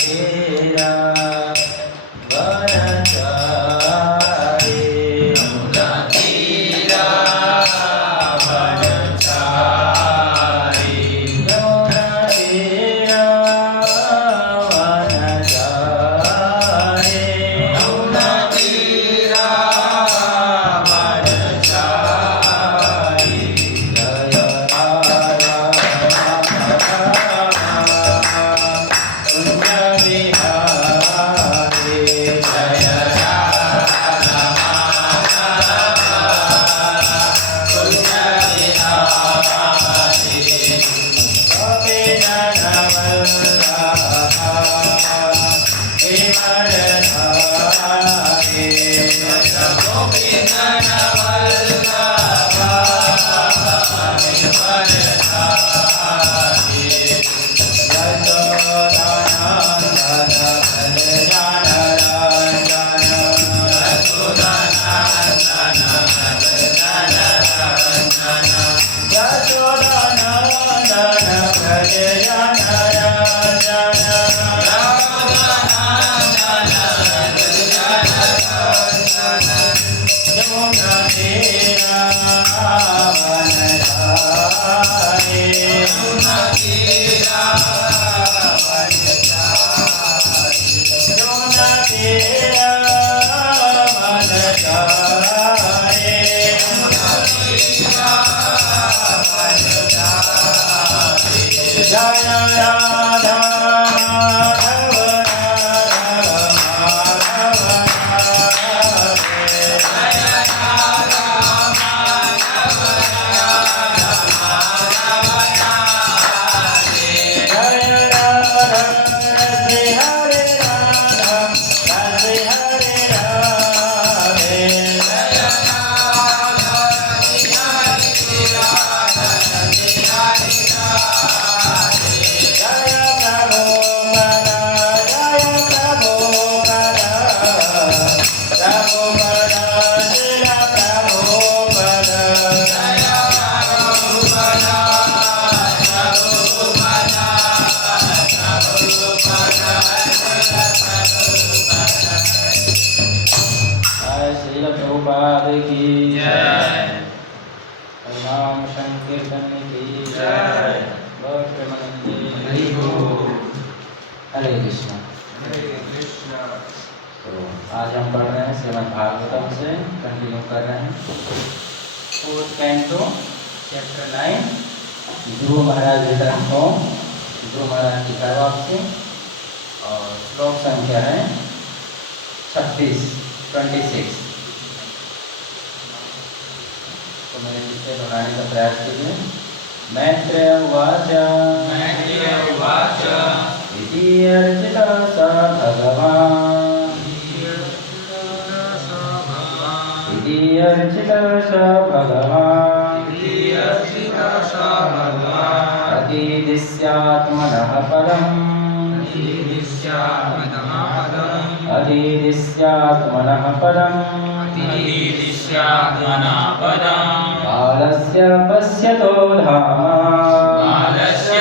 तेरा वनचारी यमुना तेरा वनचारी यमुना तेरा वनचारी यमुना तेरा वनचारी जय राधा कुंज बिहारी जय राधा कुंज बिहारी गोपीनाथ हरे कृष्णा। तो आज हम पढ़ रहे हैं श्रीमद् भागवतम से कंटिन्यू कर रहे हैं 4th कैंटो चैप्टर 9 ध्रुव महाराज रिटर्न होम ध्रुव महाराज की घर वापसी और श्लोक संख्या है 26। तो मेरे इसे दोहराने का प्रयास कीजिए। मैत्रेय उवाच इति अर्चिता स भगवान् इति अर्चिता स भगवान् अतिदिस्यात्मनः पदम् अतिदिस्यात्मनः पदम् बालस्य पश्यतो धाम बालस्य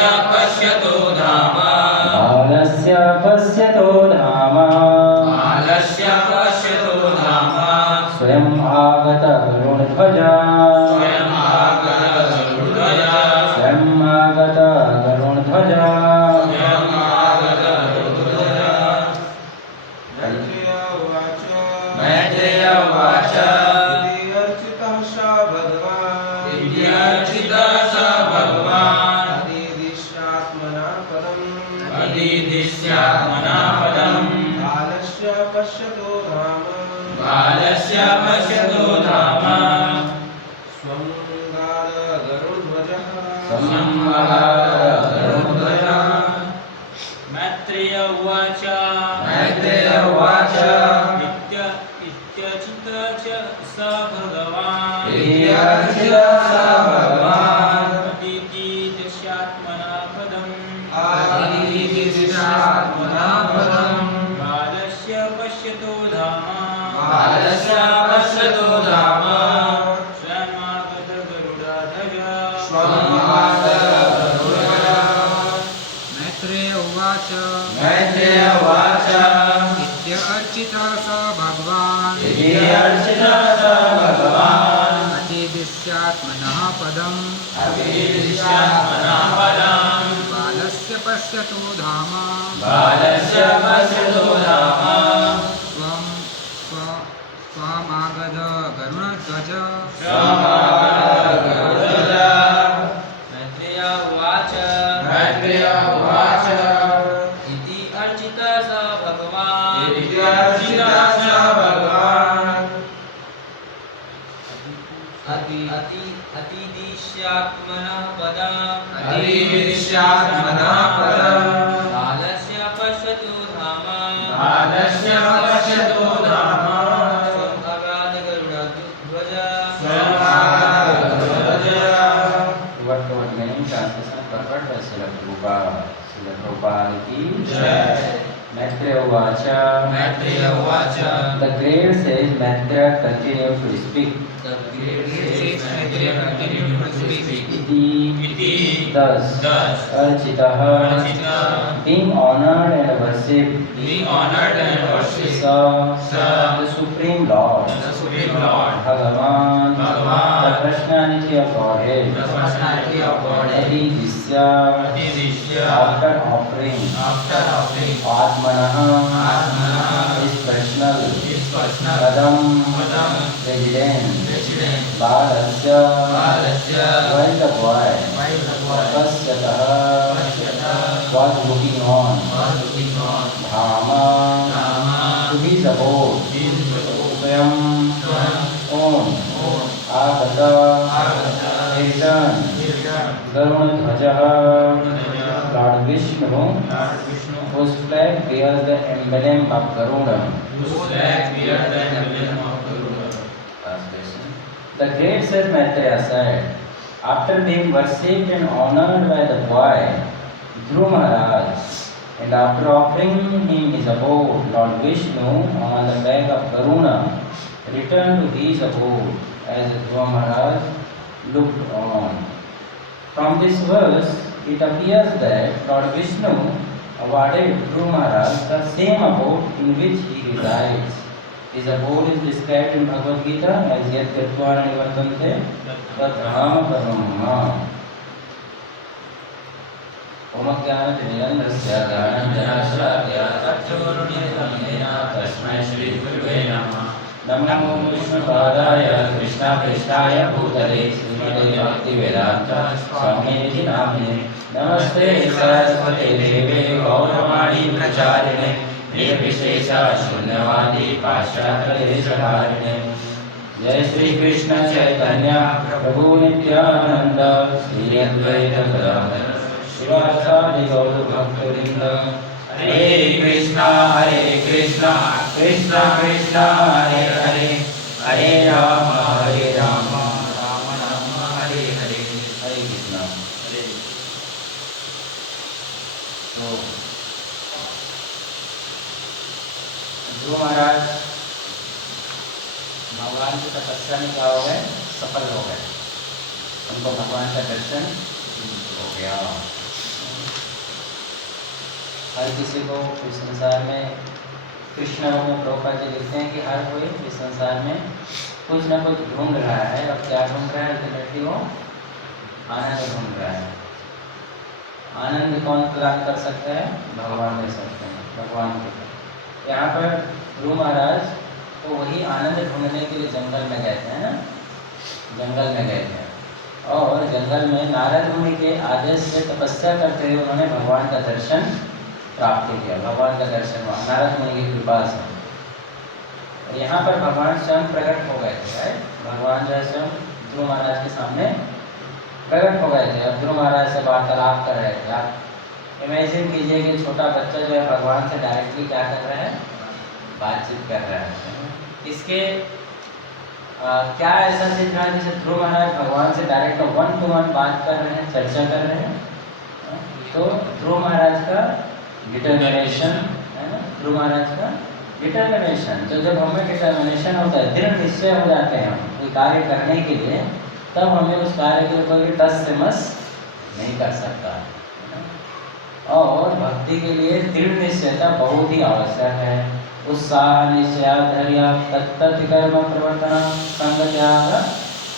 पश्यतो धाम स्वयं आगत गरुडध्वज मैत्रेय उवाच अतिदिश्यात्मना पदम् बालस्य पश्यतो धाम स्वं गरुडध्वजः मैत्रेय उवाच इत्यचित च स भगवान् अतिदिश्यात्मना पदम् बालस्य पश्यतो धाम स्वयमागत गरुडध्वज मैत्रेय उवाच मैत्रेय उवाच इत्यर्चितः स भगवान् अतिदिश्यात्मनः पदम् बालस्य पश्यतो धाम स्वमागध गरुणध्वज मैत्रेय उवाच इति अर्चितः स भगवान् अतिदिश्यात्मनः पदम् बालस्य पश्यतो धाम स्वमगाध गरुडध्वज What meaning translation purport by Srila Prabhupada ki jai. Maitreya Uvacha. The great sage Maitreya continued to speak. Iti thus Architah being honored and worshipped the Supreme Lord Bhagavan the personality of Godhead Adidisya after offering Atmanah his personal Padam residence Balasya while the boy Pasyatah was looking on Dhama to his abode Swayam own Agata returned Garunadhvaja Lord Vishnu whose flag bears the emblem of Garuna. The great sage Maitreya said, after being worshipped and honored by the boy Dhruva Maharaj, and after offering him his abode, Lord Vishnu on the back of Garuna returned to his abode as Dhruva Maharaj looked on. From this verse, it appears that Lord Vishnu awarded Dhruva Maharaj the same abode in which he resides. His abode is described in Bhagavad Gita as Yat Gatvana Nivartante Tadham Brahma. Om Jnana-Timirandasya Jnana-Jnana-Shalakya Tacchurunirgamena Tasmai Shri Gurave Namah. Namo Vishnupadaya Krishna Krishnaya Bhutale Srimate Bhaktivedanta Swamiti Namine Namaste Saraswate Deve Gauravani Pracharine Nirvishesha Shunyavadi Paschatyadesakarine Jai Shri Krishna Chaitanya Prabhu Nityananda Shri Advaita Gadadhara Srivasadi Gaura Bhaktivinoda Hare Krishna Krishna Krishna Hare Hare Hare Rama Rama Rama Hare Hare Hare Krishna तो ध्रुव महाराज भगवान की तपस्या में क्या हो गए सफल हो गए उनको भगवान का दर्शन हो गया हर किसी को इस संसार में कृष्ण में प्रभुपाद जी लिखते हैं कि हर कोई इस संसार में कुछ न कुछ ढूंढ रहा है और क्या ढूंढ रहा है अल्टीमेटली वो आनंद ढूंढ रहा है आनंद कौन प्रदान कर सकता है भगवान दे सकते हैं भगवान के यहाँ पर ध्रुव महाराज तो वही आनंद ढूंढने के लिए जंगल में गए थे ना जंगल में गए थे और जंगल में नारद मुनि के आदेश से तपस्या करते हुए उन्होंने भगवान का दर्शन प्राप्त किया भगवान का दर्शन हुआ नारद मुनि की कृपा से और यहाँ पर भगवान स्वयं प्रकट हो गए थे राइट भगवान जो है स्वयं ध्रुव महाराज के सामने प्रकट हो गए थे अब ध्रुव महाराज से वार्तालाप कर रहे थे आप इमेजिन कीजिए कि छोटा बच्चा जो है भगवान से डायरेक्टली क्या कर रहा है बातचीत कर रहा है इसके क्या ऐसा चीज रहा है जैसे ध्रुव महाराज भगवान से डायरेक्ट 1-to-1 बात कर रहे हैं चर्चा कर रहे हैं तो ध्रुव महाराज का डिटर्मिनेशन है ना ध्रुव महाराज का डिटर्मिनेशन तो जब हमें डिटर्मिनेशन होता है दृढ़ निश्चय हो जाते हैं हम कोई कार्य करने के लिए तब हमें उस कार्य के लिए कोई टस से मस नहीं कर सकता और भक्ति के लिए दृढ़ निश्चयता बहुत ही आवश्यक है। उत्साह निश्चय धैर्य तत्त कर्म प्रवर्तन संग त्याग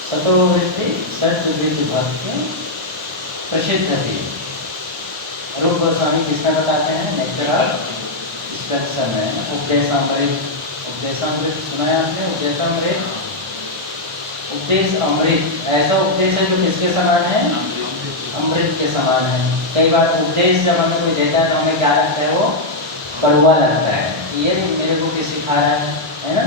सतोवृत्ति सत्वृत्ति भक्ति प्रसिद्ध थी। रूप गोस्वामी किसने बताते हैं? नेचर ऑफ डिस्ट्रक्शन है। उपदेशामृत, उपदेशामृत सुना है आपने? उपदेशामृत, उपदेश अमृत ऐसा उपदेश है जो किसके समान है? अमृत के समान है। कई बार उपदेश जब हमें कोई देता है तो हमें क्या लगता है? वो कड़वा लगता है, ये मेरे को किस सिखा रहा है ना?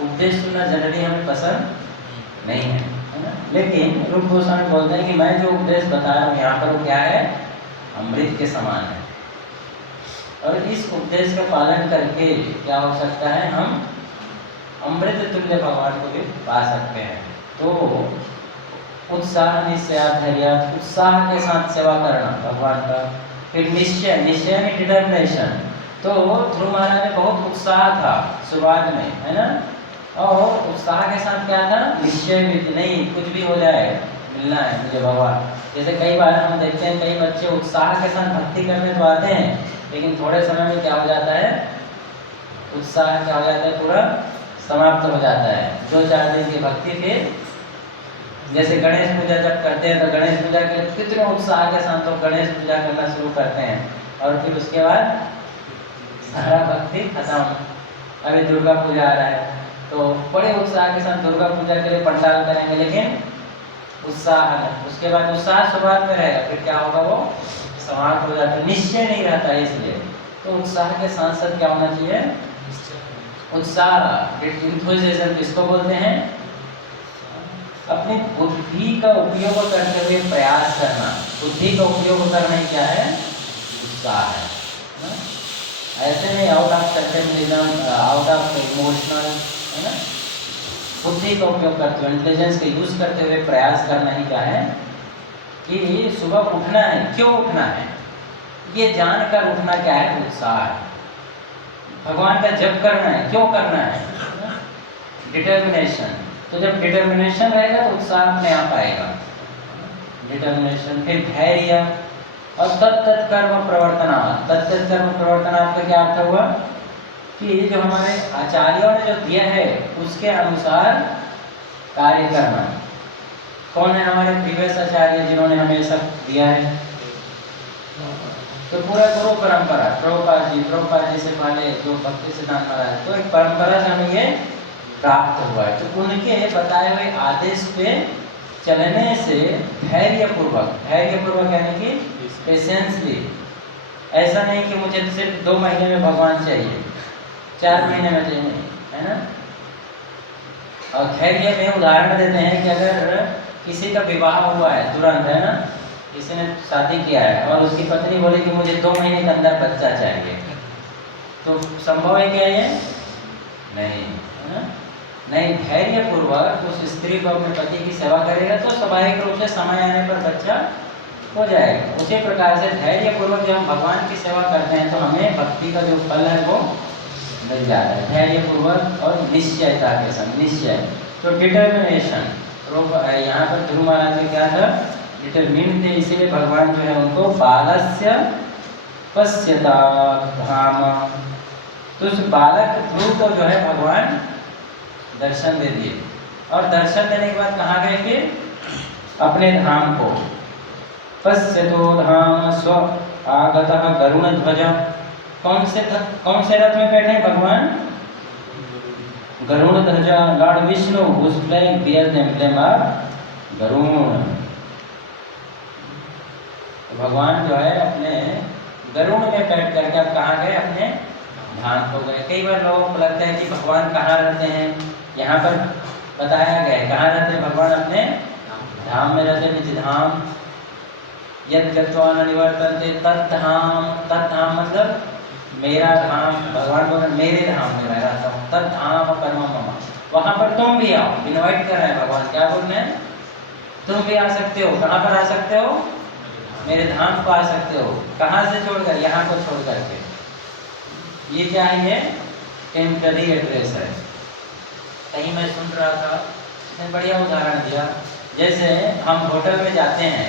उपदेश सुनना जनरली हमें पसंद नहीं है ना? लेकिन रूप गोस्वामी बोलते हैं कि मैं जो उपदेश बता रहा हूँ यहाँ पर वो क्या है? अमृत के समान है। और इस उपदेश का पालन करके क्या हो सकता है? हम अमृत तुल्य भगवान को भी पा सकते हैं। तो उत्साह निश्चय धैर्य, उत्साह के साथ सेवा करना भगवान का। फिर निश्चय, निश्चय में डिटर्मिनेशन। तो ध्रुव महाराज में बहुत उत्साह था शुरुआत में, है ना? और उत्साह के साथ क्या था? निश्चय भी नहीं, कुछ भी हो जाए मिलना है मुझे भगवान। जैसे कई बार हम देखते हैं कई बच्चे उत्साह के साथ भक्ति करने तो आते हैं, लेकिन थोड़े समय में क्या हो जाता है? उत्साह क्या हो जाता है? पूरा समाप्त हो जाता है। 2-4 दिन की भक्ति फिर जैसे गणेश पूजा जब करते हैं तो गणेश पूजा के कितने उत्साह के साथ लोग गणेश पूजा करना शुरू करते हैं और फिर उसके बाद सारा भक्ति खत्म। अभी दुर्गा पूजा आ रहा है तो बड़े उत्साह के साथ दुर्गा पूजा के लिए पंडाल करेंगे, लेकिन उत्साह नहीं। उसके बाद उत्साह शुरुआत में रहेगा, फिर क्या होगा? वो समाप्त हो जाता है, निश्चय नहीं रहता है। इसलिए तो उत्साह के साथ साथ क्या होना चाहिए? उत्साह, इंथुसियाज्म किसको बोलते हैं? अपनी बुद्धि का उपयोग करते हुए प्रयास करना। बुद्धि का उपयोग करना ही क्या है? उत्साह है ना? ऐसे नहीं out of sentimentalism, out of emotional, है ना? बुद्धि का उपयोग करते हुए, इंटेलिजेंस का यूज करते हुए प्रयास करना ही क्या है? कि सुबह उठना है, क्यों उठना है ये जानकर उठना क्या है? उत्साह है। भगवान का जप करना है, क्यों करना है? डिटर्मिनेशन। तो जब डिटर्मिनेशन रहेगा तो उत्साह अपने आप आएगा। डिटर्मिनेशन, फिर धैर्य और तत्त कर्म प्रवर्तना। तत्त कर्म प्रवर्तना का क्या अर्थ हुआ? कि जो हमारे आचार्यों ने जो दिया है उसके अनुसार कार्य करना। कौन है हमारे प्रीवियस आचार्य जिन्होंने हमें सब दिया है? तो पूरा गुरु परंपरा, प्रभुपाद जी से पहले जो भक्ति सिद्धांत महाराज, तो एक परंपरा से हमें ये प्राप्त हुआ है। तो उनके बताए हुए आदेश पे चलने से धैर्यपूर्वक यानी कि पेशेंसली, ऐसा नहीं कि मुझे सिर्फ 2 महीने में भगवान चाहिए, 4 महीने में चाहिए, है ना? और धैर्य में उदाहरण देते हैं कि अगर किसी का विवाह हुआ है तुरंत, है ना, किसी ने शादी किया है और उसकी पत्नी बोले कि मुझे 2 महीने के अंदर बच्चा चाहिए, तो संभव है क्या ये? नहीं, है ना? नहीं, धैर्यपूर्वक उस स्त्री को अपने पति की सेवा करेगा तो स्वाभाविक रूप से समय आने पर बच्चा हो जाएगा। उसी प्रकार से धैर्यपूर्वक जब हम भगवान की सेवा करते हैं तो हमें भक्ति का जो फल है वो मिल जाता है। धैर्यपूर्वक और निश्चयता के साथ, निश्चय। तो डिटर्मिनेशन, यहाँ पर ध्रुव महाराज ने क्या था? डिटर्मिन थे, इसीलिए भगवान जो है उनको बालस्य पश्यता धाम, तो उस बालक ध्रुव को जो है भगवान दर्शन दे दिए। और दर्शन देने के बाद कहाँ गए? फिर अपने धाम को। पश्यतो धाम स्व आगतः गरुण ध्वज। कौन से रथ में बैठे भगवान? गरुण ध्वज। Lord Vishnu whose flag bears the emblem of Garuda. भगवान जो है अपने गरुड़ में बैठ करके अब कहाँ गए? अपने धाम को गए। कई बार लोगों को लगता है कि भगवान कहाँ रहते हैं, यहाँ पर बताया गया है कहाँ रहते हैं भगवान? अपने धाम में रहते हैं। निज धाम यद गत्वा न निवर्तन्ते तद्धाम। तद्धाम मतलब मेरा धाम। भगवान बोल मेरे धाम में मैं रहता हूँ। तद्धाम कर्म मम, वहाँ पर तुम भी आओ। इनवाइट कर रहे हैं भगवान। क्या बोल रहे हैं? तुम भी आ सकते हो। कहाँ पर आ सकते हो? मेरे धाम को आ सकते हो। कहाँ से छोड़कर? यहाँ को छोड़ करके। ये क्या है? ये टेम्पररी एड्रेस है। कहीं मैं सुन रहा था, इसने बढ़िया उदाहरण दिया। जैसे हम होटल में जाते हैं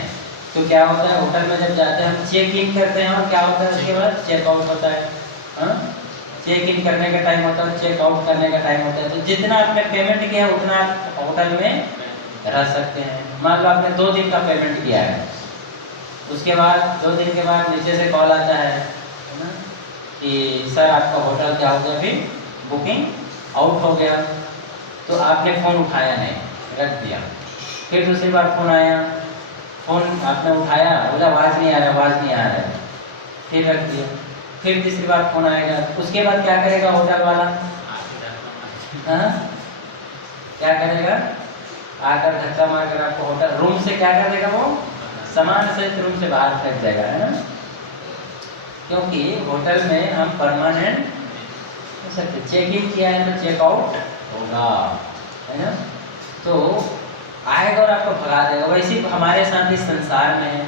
तो क्या होता है, होटल में जब जाते हैं हम चेक इन करते हैं और क्या होता है उसके बाद चेकआउट होता है। हाँ, चेक इन करने का टाइम होता है, चेक आउट करने का टाइम होता है। तो जितना आपने पेमेंट किया है उतना आप होटल में रह सकते हैं। मान लो आपने 2 दिन का पेमेंट किया है, उसके बाद 2 दिन के बाद नीचे से कॉल आता है ना कि सर आपका होटल क्या हो गया, अभी बुकिंग आउट हो गया। तो आपने फ़ोन उठाया नहीं, रख दिया। फिर दूसरी बार फ़ोन आया, फ़ोन आपने उठाया, बोला आवाज़ नहीं आ रहा, आवाज़ नहीं आ रहा है, फिर रख दिया। फिर तीसरी बार फ़ोन आएगा, उसके बाद क्या करेगा होटल वाला? हाँ, क्या करेगा? आकर धक्का मारकर आपको होटल रूम से क्या कर देगा, वो सामान सहित रूम से बाहर फेंक देगा, है ना। क्योंकि होटल में हम परमानेंट चेक इन किया है तो चेक आउट होगा, है ना। तो आएगा और आपको भगा देगा। वैसे ही हमारे साथ इस संसार में है,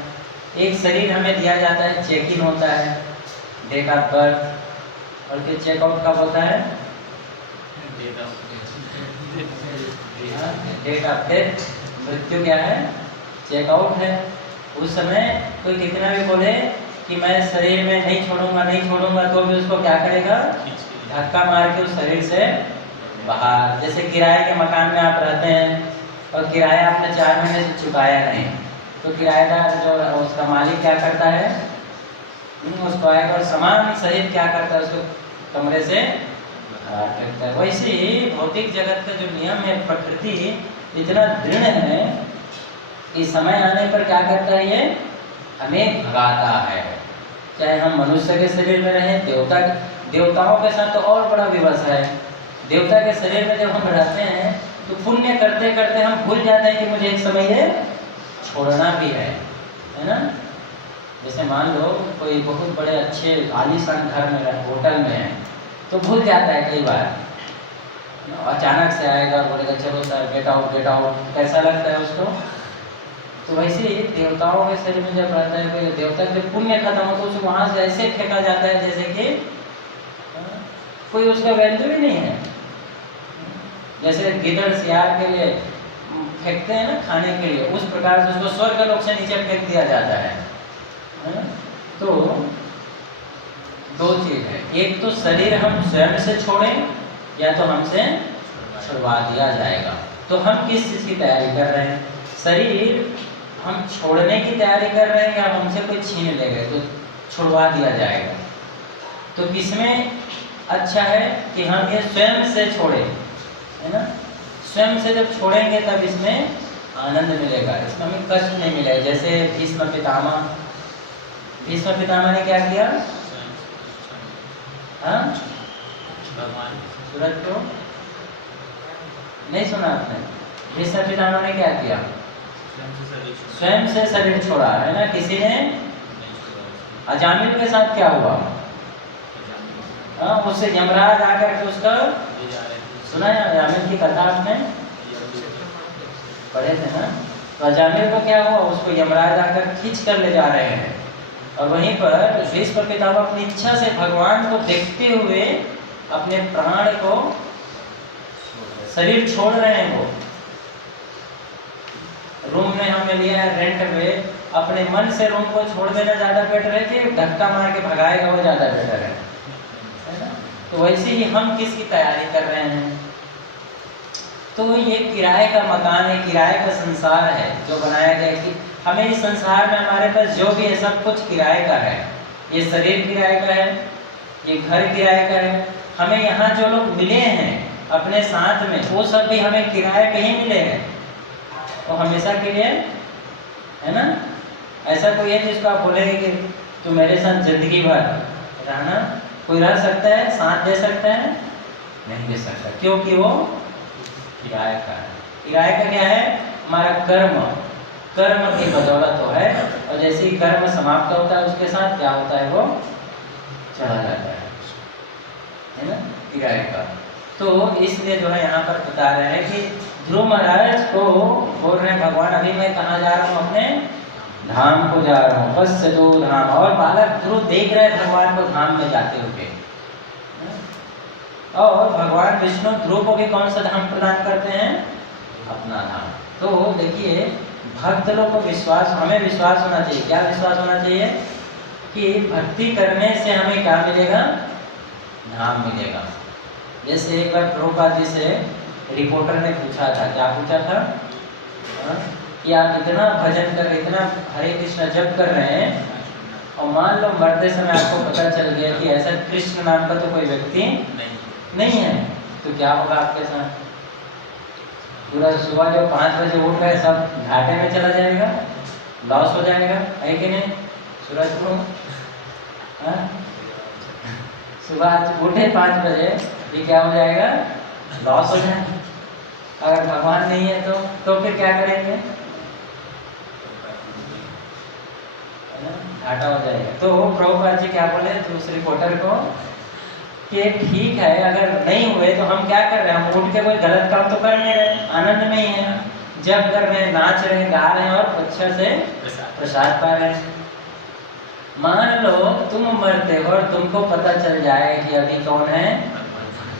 एक शरीर हमें दिया जाता है, चेक इन होता है, डेट ऑफ बर्थ, और फिर चेकआउट कब होता है? डेट ऑफ डेथ, मृत्यु क्या है? चेकआउट है। उस समय कोई कितना भी बोले कि मैं शरीर में नहीं छोड़ूंगा नहीं छोड़ूंगा, तो भी उसको क्या करेगा? धक्का मार के उस शरीर से बाहर। जैसे किराए के मकान में आप रहते हैं और किराया आपने 4 महीने से चुकाया नहीं, तो किराएदार जो उसका मालिक क्या करता है, उसको आएगा और सामान सहित क्या करता है, उसको कमरे से करता है। वैसे ही भौतिक जगत का जो नियम है, प्रकृति इतना दृढ़ है कि समय आने पर क्या करता है, ये हमें भगाता है। चाहे हम मनुष्य के शरीर में रहें, देवताओं के साथ तो और बड़ा विवश है। देवता के शरीर में जब हम रहते हैं तो पुण्य करते करते हम भूल जाते हैं कि मुझे एक समय ये छोड़ना भी है ना। जैसे मान लो कोई बहुत बड़े अच्छे आलीशान घर में होटल में है, तो भूल जाता है कई बार, अचानक से आएगा बोलेगा चलो सर गेट आउट, कैसा लगता है उसको। तो वैसे ही देवताओं के शरीर में जब रहता है, कोई देवता के पुण्य खत्म हो तो उसे वहाँ से ऐसे फेंका जाता है जैसे कि कोई उसका वैल्यू ही नहीं है। जैसे गिदड़ सियार के लिए फेंकते हैं ना खाने के लिए, उस प्रकार से उसको स्वर्ग लोक से नीचे फेंक दिया जाता है ना? तो 2 चीज है, एक तो शरीर हम स्वयं से छोड़ें या तो हमसे छुड़वा दिया जाएगा। तो हम किस चीज की तैयारी कर रहे हैं? शरीर हम छोड़ने की तैयारी कर रहे हैं या हमसे कोई छीन लेगा तो छुड़वा दिया जाएगा? तो किसमें अच्छा है कि हम ये स्वयं से छोड़ें, है ना। स्वयं से जब छोड़ेंगे तब इसमें आनंद मिलेगा, इसमें हमें कष्ट नहीं मिलेगा। जैसे भीष्म पितामह ने क्या किया? हाँ, सूरज को नहीं सुना आपने? भीष्म पितामह ने क्या किया? स्वयं से शरीर छोड़ा, है ना। किसी ने अजामिल के साथ क्या हुआ? उससे यमराज आकर के उसका सुना है, अजामिल की कथा आपने पढ़े थे ना। तो अजामिल को क्या हुआ? उसको यमराज आकर खींच कर ले जा रहे हैं, और वहीं पर भीष्म पितामह अपनी इच्छा से भगवान को देखते हुए अपने प्राण को शरीर छोड़ रहे हैं। वो रूम में हमें लिया है रेंट पे, अपने मन से रूम को छोड़ देना ज्यादा बेटर है कि धक्का मार के भगाएगा वो ज्यादा बेटर है ना। तो वैसे ही हम किसकी तैयारी कर रहे हैं? तो ये किराए का मकान है, किराए का संसार है जो बनाया गया कि हमें इस संसार में हमारे पास जो भी है सब कुछ किराए का है। ये शरीर किराए का है, ये घर किराए का है। हमें यहाँ जो लोग मिले हैं अपने साथ में, वो सब भी हमें किराए पे ही मिले हैं, तो हमेशा के लिए, है ना। ऐसा कोई है जिसको आप बोलेंगे कि तू मेरे साथ जिंदगी भर रहना, कोई रह सकता है, साथ दे सकता है? नहीं दे सकता, क्योंकि वो किराए का है। किराए का क्या है? हमारा कर्म की बदौलत तो है, और जैसे ही कर्म समाप्त होता है उसके साथ क्या होता है? वो चला जाता है ना, किराए का। तो इसलिए जो है यहाँ पर बता रहे हैं कि ध्रुव महाराज को बोल रहे हैं भगवान अभी मैं कहाँ जा रहा हूँ? अपने धाम को जा रहा हूँ, पश्य दो धाम। और बालक ध्रुव देख रहे हैं भगवान को धाम में जाते हुए। और भगवान विष्णु ध्रुव को भी कौन सा धाम प्रदान करते हैं? अपना धाम। तो देखिए भक्त लोग को विश्वास, हमें विश्वास होना चाहिए। क्या विश्वास होना चाहिए? कि भक्ति करने से हमें क्या मिलेगा? धाम मिलेगा। जैसे एक बार प्रभुपाद जी से रिपोर्टर ने पूछा था, क्या पूछा था? कि आप इतना भजन कर रहे, इतना हरे कृष्ण जप कर रहे हैं, और मान लो मरते समय आपको पता चल गया कि ऐसा कृष्ण नाम का तो कोई व्यक्ति नहीं है, तो क्या होगा आपके साथ? पूरा सुबह जो 5 बजे उठ रहे सब घाटे में चला जाएगा, लॉस हो जाएगा, है कि नहीं? सूरज को सुबह आज उठे 5 बजे, ये क्या हो जाएगा? लॉस हो जाएगा। अगर भगवान नहीं है तो फिर क्या करेंगे? घाटा हो जाएगा। तो प्रभुपाद जी क्या बोले तो उस रिपोर्टर को कि ठीक है, अगर नहीं हुए तो हम क्या कर रहे हैं? हम उठ के कोई गलत काम तो कर नहीं रहे, आनंद में ही है, जब कर रहे हैं, नाच रहे हैं, गा रहे हैं और अच्छा से प्रसाद पा रहे हैं। मान लो तुम मरते हो और तुमको पता चल जाए कि अभी कौन है?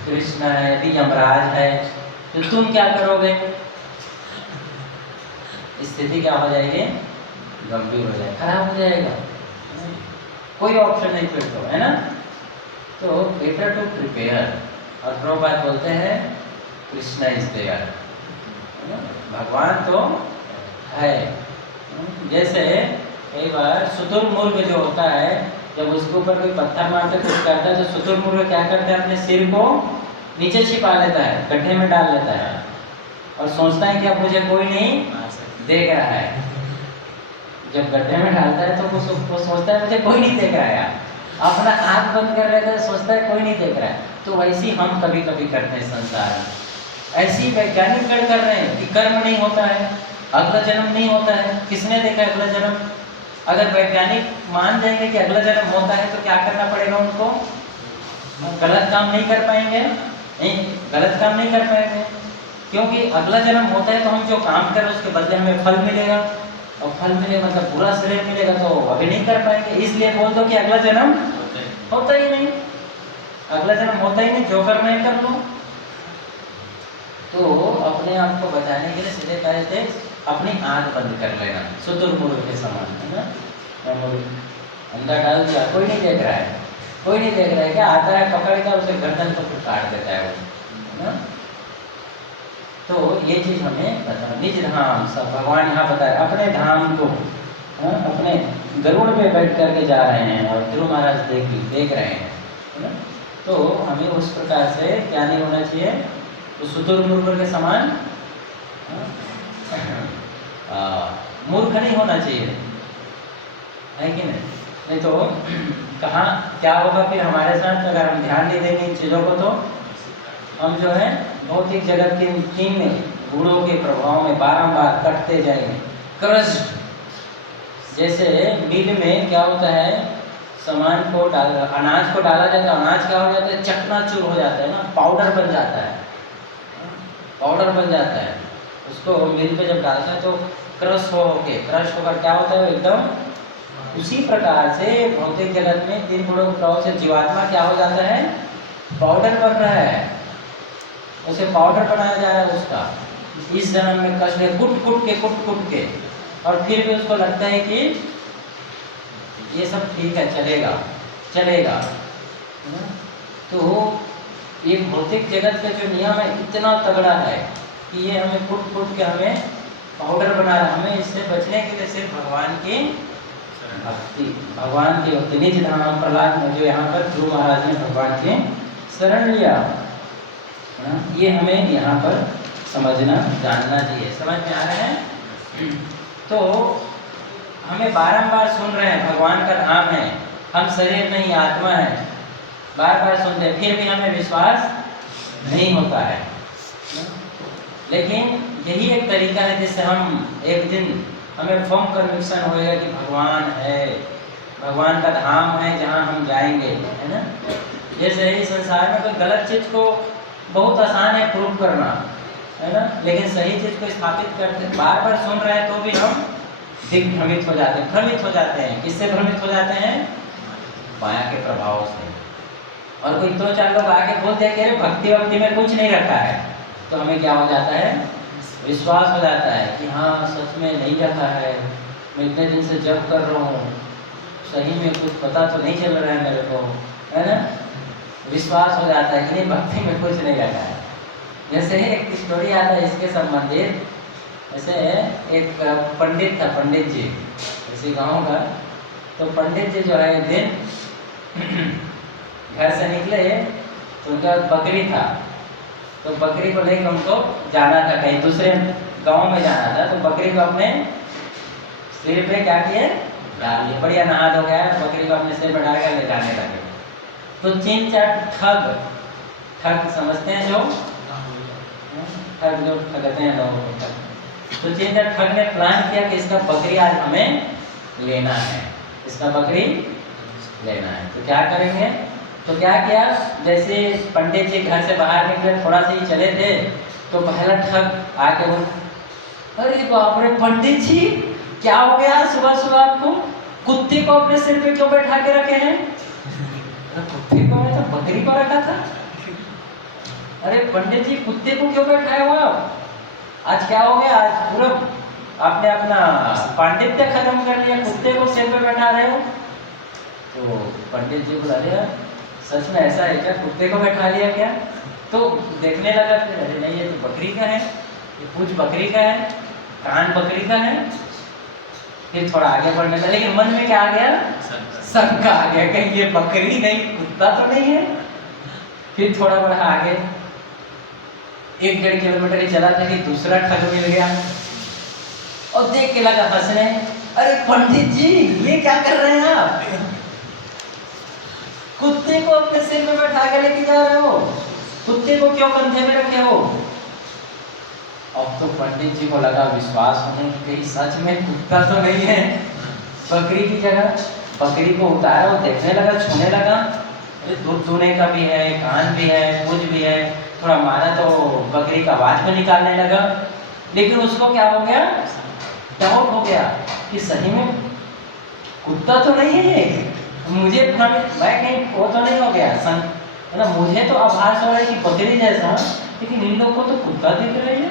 कृष्ण है, अभी यमराज है, तो तुम क्या करोगे? स्थिति क्या हो जाएगी? गंभीर हो जाएगा, खराब हो जाएगा, कोई ऑप्शन नहीं फिर तो, है ना? तो बेटर टू प्रिपेयर। और प्रभुपाद बोलते हैं कृष्णा इज देयर, भगवान तो है। जैसे कई बार शुतुरमुर्ग जो होता है, जब उसके ऊपर कोई पत्थर मारकर कुछ करता है तो शुतुरमुर्ग क्या करता है? अपने सिर को नीचे छिपा लेता है, गड्ढे में डाल लेता है और सोचता है कि अब मुझे कोई नहीं देख रहा है। जब गड्ढे में डालता है तो वो सोचता है मुझे कोई नहीं देख रहा है, अपना आँख बंद कर लेता है, सोचता है कोई नहीं देख रहा है। तो वैसे ही हम कभी कभी करते हैं संसार में, ऐसी वैज्ञानिक गण कर रहे हैं कि कर्म नहीं होता है, अगला जन्म नहीं होता है। किसने देखा अगला जन्म? अगर वैज्ञानिक मान जाएंगे कि अगला जन्म होता है तो क्या करना पड़ेगा उनको? गलत काम नहीं कर पाएंगे, नहीं गलत काम नहीं कर पाएंगे, क्योंकि अगला जन्म होता है तो हम जो काम करें उसके बदले हमें फल मिलेगा, और फल मिलेगा मतलब पूरा शरीर मिलेगा, तो अभी नहीं कर पाएंगे। इसलिए बोल दो कि अगला जन्म होता ही नहीं, अगला जन्म होता ही नहीं, जो करना है कर लो। तो अपने आप को बचाने के लिए सीधे कहते अपनी आंख बंद कर लेना, शुतुरमुर्ग के समान, है ना? अंदर डाल दिया, कोई नहीं देख रहा है, कोई नहीं देख रहा है, क्या आता है पकड़कर उसे गर्दन को फिर काट देता है वो, है ना? तो ये चीज हमें बताना, निज धाम सब भगवान यहाँ बताए अपने धाम को, अपने गरुड़ पे बैठ करके जा रहे हैं और ध्रुव महाराज देख रहे हैं, है ना? तो हमें उस प्रकार से क्या नहीं होना चाहिए? तो शुतुरमुर्ग के समान मूर्ख नहीं होना चाहिए, है कि नहीं? नहीं तो कहाँ क्या होगा फिर हमारे साथ? अगर हम ध्यान नहीं देंगे इन चीज़ों को तो हम जो है भौतिक जगत के तीन गुणों के प्रभाव में बारंबार कटते जाएंगे, क्रस्ट। जैसे मिल में क्या होता है, सामान को अनाज को डाला जाता है, अनाज क्या हो जाता है? चकनाचूर हो जाता है ना, पाउडर बन जाता है, पाउडर बन जाता है। उसको मिल पे जब डालते हैं तो क्रश होकर क्या होता है? एकदम उसी प्रकार से भौतिक जगत में तीन गुणों के प्रभाव से जीवात्मा क्या हो जाता है? पाउडर बन रहा है, उसे पाउडर बनाया जा रहा है उसका। इस जन्म में कष्ट है, कुट कुट के, और फिर भी उसको लगता है कि ये सब ठीक है, चलेगा। तो ये भौतिक जगत का जो नियम है इतना तगड़ा है कि ये हमें कुट के हमें पाउडर बना रहा है। हमें इससे बचने के लिए सिर्फ भगवान की भक्ति, निज धाम प्रहलाद में जो यहाँ पर ध्रुव महाराज ने भगवान के शरण लिया, ये हमें यहाँ पर समझना जानना चाहिए। समझ में आ रहा है? तो हमें बारंबार सुन रहे हैं भगवान का धाम है, हम शरीर नहीं आत्मा है, बार सुनते हैं, फिर भी हमें विश्वास नहीं होता है। लेकिन यही एक तरीका है जिससे हम एक दिन हमें फर्म कन्विक्शन होएगा कि भगवान है, भगवान का धाम है जहाँ हम जाएंगे, है ना? जैसे इस संसार में कोई गलत चीज को बहुत आसान है प्रूव करना, है ना? लेकिन सही चीज को स्थापित करते बार सुन रहे हैं तो भी हम भ्रमित हो जाते हैं। किससे भ्रमित हो जाते हैं? माया के प्रभाव से। और कोई दो चार लोग आके बोलते हैं कि भक्ति में कुछ नहीं रखा है, तो हमें क्या हो जाता है? विश्वास हो जाता है कि हाँ सच में नहीं रखा है, मैं इतने दिन से जप कर रहा हूँ, सही में कुछ पता तो नहीं चल रहा है मेरे को, है ना। विश्वास हो जाता है कि नहीं भक्ति में कुछ नहीं रखा है। जैसे एक स्टोरी आता है इसके संबंधित, जैसे एक पंडित था, पंडित जी किसी गांव का। तो पंडित जी जो है एक दिन घर से निकले तो उनका बकरी था, तो बकरी को लेकर उनको जाना था, कहीं दूसरे गांव में जाना था। तो बकरी को अपने सिर पे क्या किए, डाल लिए, बढ़िया नहा धो गया, बकरी को अपने सिर पे डाल कर ले जाने लगे। तो 3-4 ठग समझते हैं जो ठग जो ठगते हैं लोगों को ठग। तो 3-4 ठग ने प्लान किया कि इसका बकरी आज हमें लेना है, इसका बकरी लेना है। तो क्या करेंगे, तो क्या किया, जैसे पंडित जी घर से बाहर निकले, थोड़ा सा ही चले थे, तो पहला ठग आके बोल, अरे बाप रे पंडित जी क्या हो गया, सुबह सुबह आपको कुत्ते को अपने सिर पे क्यों बैठा के रखे हैं? कुत्ते को, मैं तो बकरी को रखा था। अरे पंडित जी कुत्ते को क्यों बैठाए हो आप? आज क्या हो गया, आज पूरा आपने अपना पांडित्य खत्म कर लिया, कुत्ते को सिर पे बैठा रहे हो। तो पंडित जी बुला लिया, सच में ऐसा है क्या, कुत्ते को बैठा लिया क्या? तो देखने लगा, फिर अरे नहीं ये तो बकरी का है, ये पूंछ बकरी का है, कान बकरी का है। फिर थोड़ा आगे बढ़ने लगा, लेकिन मन में क्या आ गया, शंका आ गया, कहीं ये बकरी नहीं कुत्ता तो नहीं है। फिर थोड़ा बढ़ा आगे, 1-1.5 किलोमीटर ही चला था कि दूसरा ठग मिल गया, और देख के लगा हंसने, अरे पंडित जी ये क्या कर रहे हैं आप, कुत्ते को अपने सिर में बैठा के लेके जा रहे हो, कुत्ते को क्यों कंधे में रखे हो? अब तो पंडित जी को लगा, विश्वास होने कहीं सच में कुत्ता तो नहीं है, बकरी की जगह। बकरी को उतारा, वो देखने लगा, छूने लगा, दूध दूने का भी है, कान भी है, पूंछ भी है। थोड़ा मारा तो बकरी का आवाज में निकालने लगा, लेकिन उसको क्या हो गया, डाउट हो गया कि सही में कुत्ता तो नहीं है, मुझे मैं कहीं वो तो नहीं हो गया, मतलब मुझे तो आभास हो रहा है कि बकरी जैसा, लेकिन इन लोगों को तो कुत्ता दिख रही है।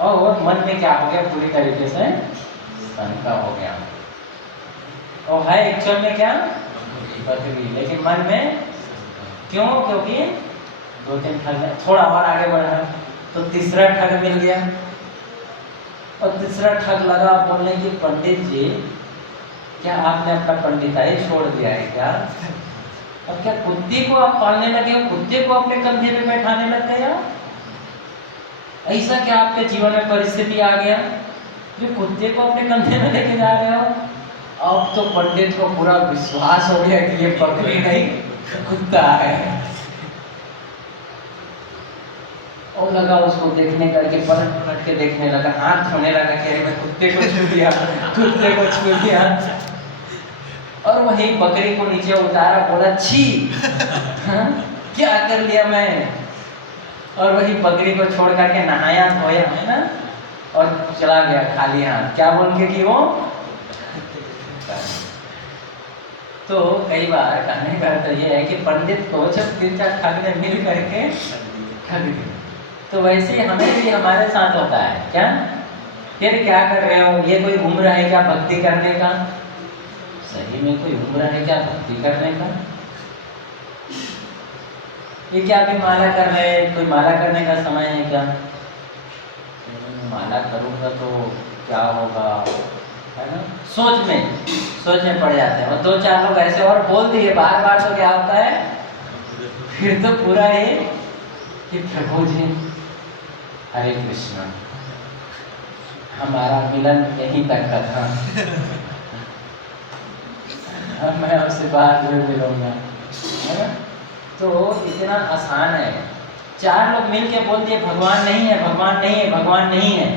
और मन में क्या हो गया, पूरी तरीके से शंका हो गया, और है एक्चुअल में क्या, बकरी, लेकिन मन में क्यों, क्योंकि 2-3 ठग, थोड़ा और आगे बढ़ा तो तीसरा ठग मिल गया, और तीसरा ठग लगा बोलने की, पंडित जी क्या आपने अपना पंडिताई छोड़ दिया है क्या? और क्या कुत्ते को आप पालने लगे हो, कुत्ते को अपने कंधे पे बैठाने लग गए हो? ऐसा क्या आपके जीवन में परिस्थिति आ गया जो कुत्ते को अपने कंधे में लेके जा रहे हो? अब तो पंडित को पूरा विश्वास हो गया कि ये बकरी नहीं कुत्ता है, और लगा उसको देखने करके पलट के देखने लगा, हाथ धोने लगा कि मैं कुत्ते को छू दिया, कुत्ते को छू दिया, और वही बकरी को नीचे उतारा, बोला छी क्या कर लिया मैं, और वही बकरी को छोड़ करके नहाया धोया, है ना, और चला गया खाली हाथ, क्या बोल के कि वो। तो कई बार कहने का अर्थ ये है कि पंडित को जब 3-4 ठग ने मिल करके ठग दिया, तो वैसे हमें भी हमारे साथ होता है क्या, फिर क्या कर रहे हो, ये कोई उम्र है क्या भक्ति करने का? सही में कोई उम्र है क्या भक्ति करने का? ये क्या अभी माला कर रहे हैं, कोई माला करने का समय है क्या? माला करूंगा तो क्या होगा, है ना, सोच में पड़ जाते हैं, और 2-4 लोग ऐसे और बोल दिए बार बार, तो क्या होता है, फिर तो पूरा ये कि प्रभु जी हरे कृष्ण, हमारा मिलन यहीं तक का था, अब मैं आपसे बाहर जरूर मिलूंगा, है ना। तो इतना आसान है, 4 लोग मिलके बोल दिए भगवान नहीं है, भगवान नहीं है, भगवान नहीं है,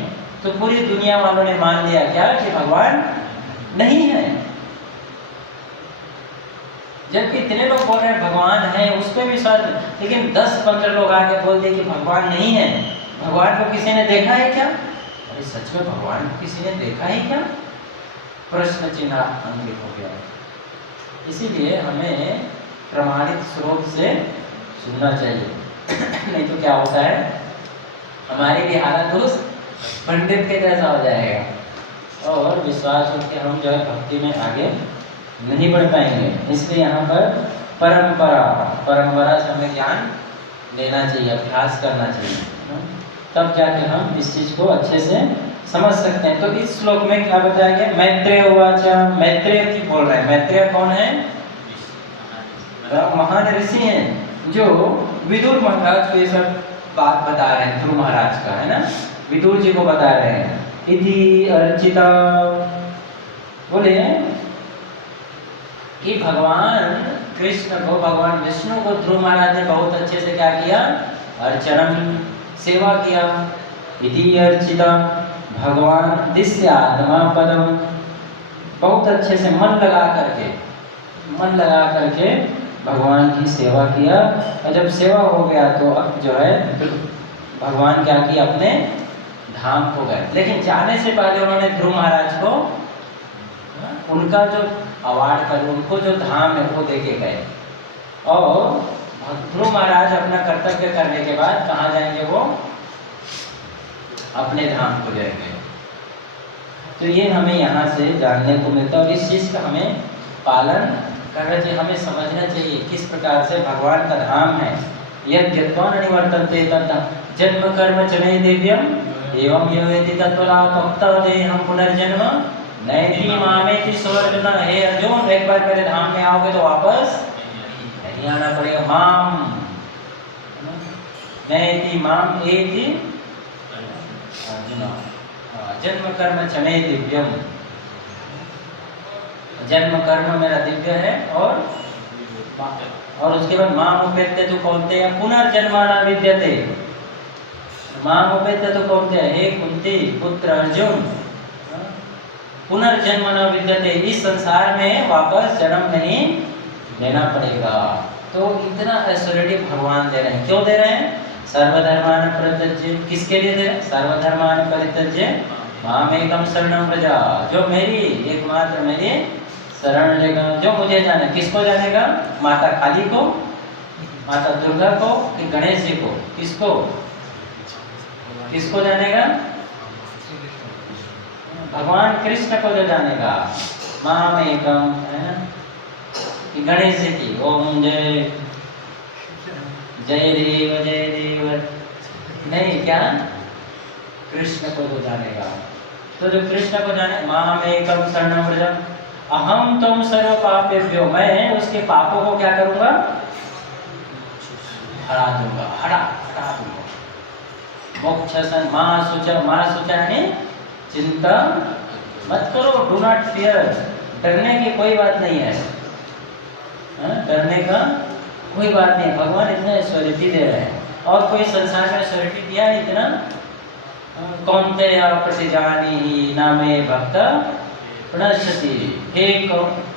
तो पूरी दुनिया वालों ने मान लिया क्या कि भगवान नहीं है। जबकि इतने लोग बोल रहे हैं भगवान है, उस पर भी सर, लेकिन 10-15 लोग आके बोल दिए कि भगवान नहीं है, भगवान को किसी ने देखा है क्या? अरे सच में भगवान को किसी ने देखा है क्या? प्रश्न चिन्ह अंकित हो गया। इसीलिए हमें प्रमाणित स्रोत से सुनना चाहिए नहीं तो क्या होता है, हमारी भी हालत उस पंडित के जैसा हो जाएगा और विश्वास हो कि हम जो है भक्ति में आगे नहीं बढ़ पाएंगे। इसलिए यहाँ पर परंपरा से हमें ज्ञान लेना चाहिए, अभ्यास करना चाहिए, तब जाके हम इस चीज को अच्छे से समझ सकते हैं। तो इस श्लोक में क्या बताया गया? मैत्रेय उवाच, मैत्रेय की बोल रहे हैं। मैत्रेय कौन है? महान ऋषि हैं जो विदुर महाराज को ये सब बात बता रहे हैं, ध्रुव महाराज का, है ना, विदुर जी को बता रहे हैं। इति अर्चिता, बोले कि भगवान कृष्ण को, भगवान विष्णु को ध्रुव महाराज ने बहुत अच्छे से क्या किया? अर्चन, सेवा किया। इति अर्चिता भगवान दिस्य आत्मा पदम, बहुत अच्छे से मन लगा करके भगवान की सेवा किया। और जब सेवा हो गया तो अब जो है भगवान क्या किया? अपने धाम को गए। लेकिन जाने से पहले उन्होंने ध्रुव महाराज को उनका जो अवार्ड कर, उनको जो धाम है वो देके गए। और ध्रुव महाराज अपना कर्तव्य करने के बाद कहाँ जाएंगे? वो अपने धाम को जाएंगे। तो ये हमें यहाँ से जानने को मिलता है और इस चीज़ का हमें पालन करना चाहिए, हमें समझना चाहिए किस प्रकार से भगवान का धाम है। यद यत्वान निवर्तन्ते तत् जन्म कर्म चने दिव्यम एवं योवेति तत्त्वलाभ भक्तदेहं पुनर्जन्म नैति मामेति स्वर्ग न। हे अर्जुन, एक बार मेरे धाम में आओगे तो वापस नहीं आना पड़ेगा। माम नैति माम एति अर्जुन जन्म कर्म चने दिव्यम, जन्म कर्म मेरा दिव्य है। और उसके बाद माम उपेत्य तो कौनते हैं पुनर्जन्माना विद्यते, माम उपेत्य तो कौनते हैं? हे कुंती पुत्र अर्जुन, पुनर्जन्म न विद्यते, इस संसार में वापस जन्म नहीं लेना पड़ेगा। तो इतना एश्योरिटी भगवान दे रहे हैं। क्यों दे रहे हैं? सर्वधर्मान परित्यज्य, किसके लिए दे रहे हैं? सर्वधर्मान परित्यज्य मामेकं शरणं व्रज, जो मेरी एकमात्र मेरी शरण लेगा, जो मुझे जाने। किसको जानेगा? माता काली को, माता दुर्गा को कि गणेश जी को? किसको जानेगा? भगवान कृष्ण को जो जानेगा। मामेकं, है ना, कि गणेश जी की ओम जय देव नहीं, क्या कृष्ण को जो जानेगा। तो जो कृष्ण को जाने, मामेकं शरणं व्रज अहम तुम सर्व पापेभ्यो, मैं उसके पापों को क्या करूंगा? हटा दूंगा। मोक्षसन मां सुचा है, चिंता मत करो, डू नॉट फियर, डरने की कोई बात नहीं है, डरने का कोई बात नहीं। भगवान इतना ऐश्वर्य दे रहे हैं और कोई संसार में ऐश्वर्य दिया है इतना? कौनते प्रतिजानी ही नामे भक्त प्रणश्यति। हे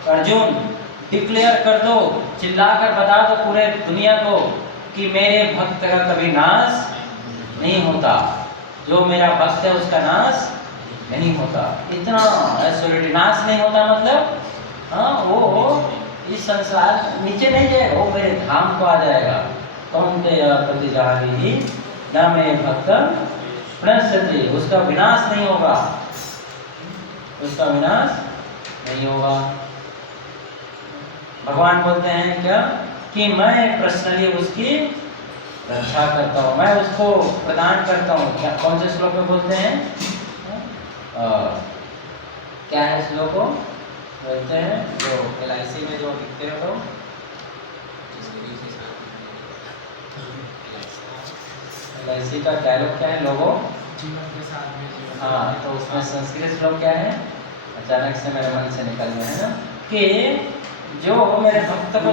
अर्जुन, डिक्लेयर कर दो, चिल्लाकर बता दो पूरे दुनिया को कि मेरे भक्त का कभी नाश नहीं होता, जो मेरा भक्त है उसका नाश नहीं होता। इतना ऐश्वर्य, नाश नहीं होता मतलब वो इस संसार नीचे नहीं जाएगा, वो मेरे धाम को आ जाएगा। कौनते प्रतिजानी ही नामे भक्त प्रणश्यति, उसका विनाश नहीं होगा, उसका विनाश नहीं होगा। भगवान बोलते हैं क्या? कि मैं पर्सनली उसकी रक्षा करता हूँ, मैं उसको प्रदान करता हूँ। क्या, कौन से श्लोक में बोलते हैं? क्या है श्लोक को बोलते हैं जो LIC में जो लिखते हो? तो LIC का डायलॉग क्या है? लोगो जीवन के साथ में। हाँ, तो उसमें संस्कृत श्लोक क्या है? अचानक से मेरे मन से निकल गया है ना, कि जो मेरे भक्त को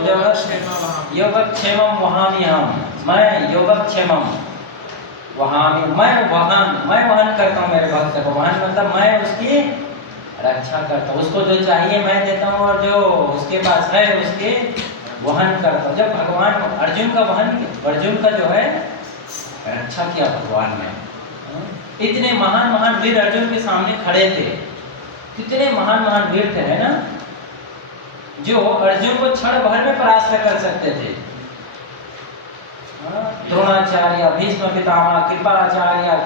योगक्षेमम वहामि हम, मैं योगक्षेमम वहामि, मैं वहन करता हूँ मेरे भक्त को। वहन मतलब मैं उसकी रक्षा करता हूँ, उसको जो चाहिए मैं देता हूँ और जो उसके पास है उसके वहन करता हूँ। जब भगवान अर्जुन का जो है रक्षा किया भगवान ने, इतने महान वीर अर्जुन के सामने खड़े थे, कितने महान वीर थे, है ना, जो अर्जुन को क्षण भर में परास्त कर सकते थे। द्रोणाचार्य, भीष्म पितामह, कृपाचार्य,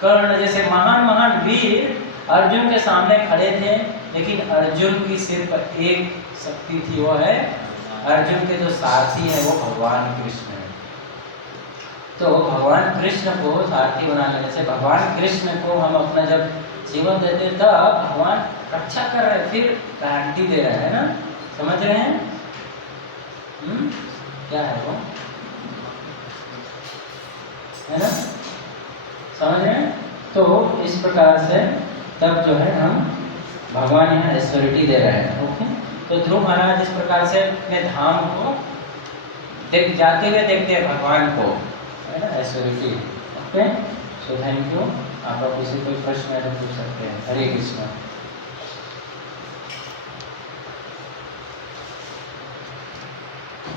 कर्ण जैसे महान महान वीर अर्जुन के सामने खड़े थे, लेकिन अर्जुन की सिर्फ एक शक्ति थी, वो है अर्जुन के जो सारथी है वो भगवान कृष्ण है। तो भगवान कृष्ण को सारथी बना लेने से, भगवान कृष्ण को हम अपना जब जीवन देते हैं तब भगवान रक्षा कर रहे हैं, फिर गारंटी दे रहे हैं ना, समझ रहे हैं? क्या है वो, है ना, समझ रहे हैं? तो इस प्रकार से तब जो है हम भगवान यहाँ एश्योरिटी दे रहे हैं। ओके, तो ध्रुव महाराज इस प्रकार से अपने धाम को देख जाते हुए देखते हैं भगवान को, है ना, assurity. Okay, so thank you. आप किसी कोई प्रश्न है तो पूछ सकते हैं। हरे कृष्णा।